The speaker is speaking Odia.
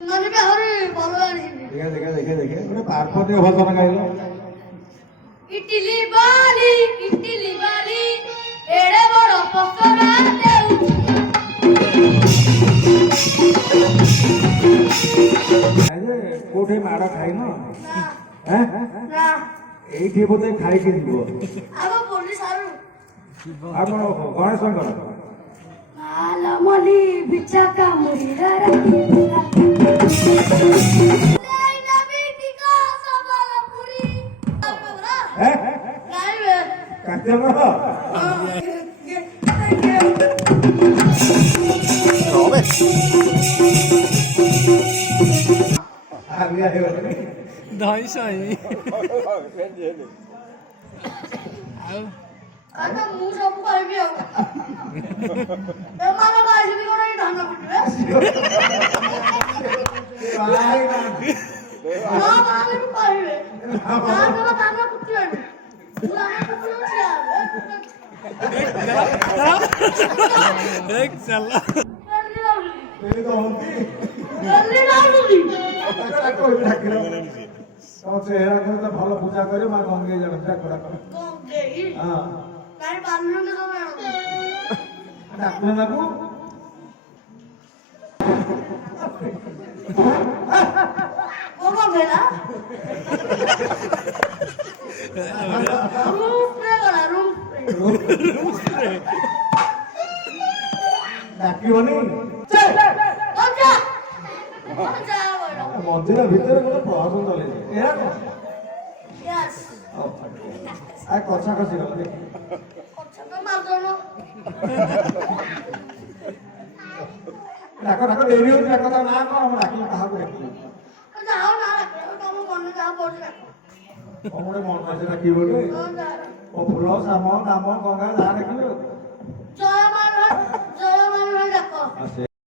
ମାନେ ବି ଆହୁରି ଭଲ ଜାଣିଛନ୍ତି। ଦେଖେ ଗୋଟେ ପାର୍ବତୀ ଭଜନ ଗାଇଲ। ଇଟିଲି ବାଲି ଏଡେ ବଡ ପକୋଡା ଦେଉଛି। କୋଉଠି ମାଡ ଖାଇନ? ନା ଏଇଠି ବୋଧେ ଖାଇକି ଯିବ। ଆମ ପୋଲିସ ଆରୁ ଆଉ କଣ ଗଣେଶଙ୍କର ମାଲମଲି ବିଚାକା ମୁରିରା ମୁଁ ସବୁ କହିବି ଆଉ ଏମାନେ ଗାଇଛନ୍ତି କଣ ଏଇ ଧାନ ପିଟିବେ ନା ମାନେ ବି କହିବେ ଧାନ ପିଟିବେନି ଭଲ ପୂଜା କରି ମା ଗଙ୍ଗେଇ ଜାଣ ଡାକୁନା ଡାକିବନି ମନ୍ଦିର ଭିତରେ ଗୋଟେ ପ୍ରହସନ ଚଲେଇଛି ଏହା କଛା ଖସି ଗଲା ଡାକ ଡାକ ଡେରି ହଉଛି ଡାକ ତା ନାଁ କଣ ଡାକିଲି କାହାକୁ ଡାକିଲି ଗୋଟେ ମନ ଅଛି ଡାକିବ ଓ ଫୁଲ ଶାମ ନାମ ଗଙ୍ଗା ଯାହା ଡାକିବେ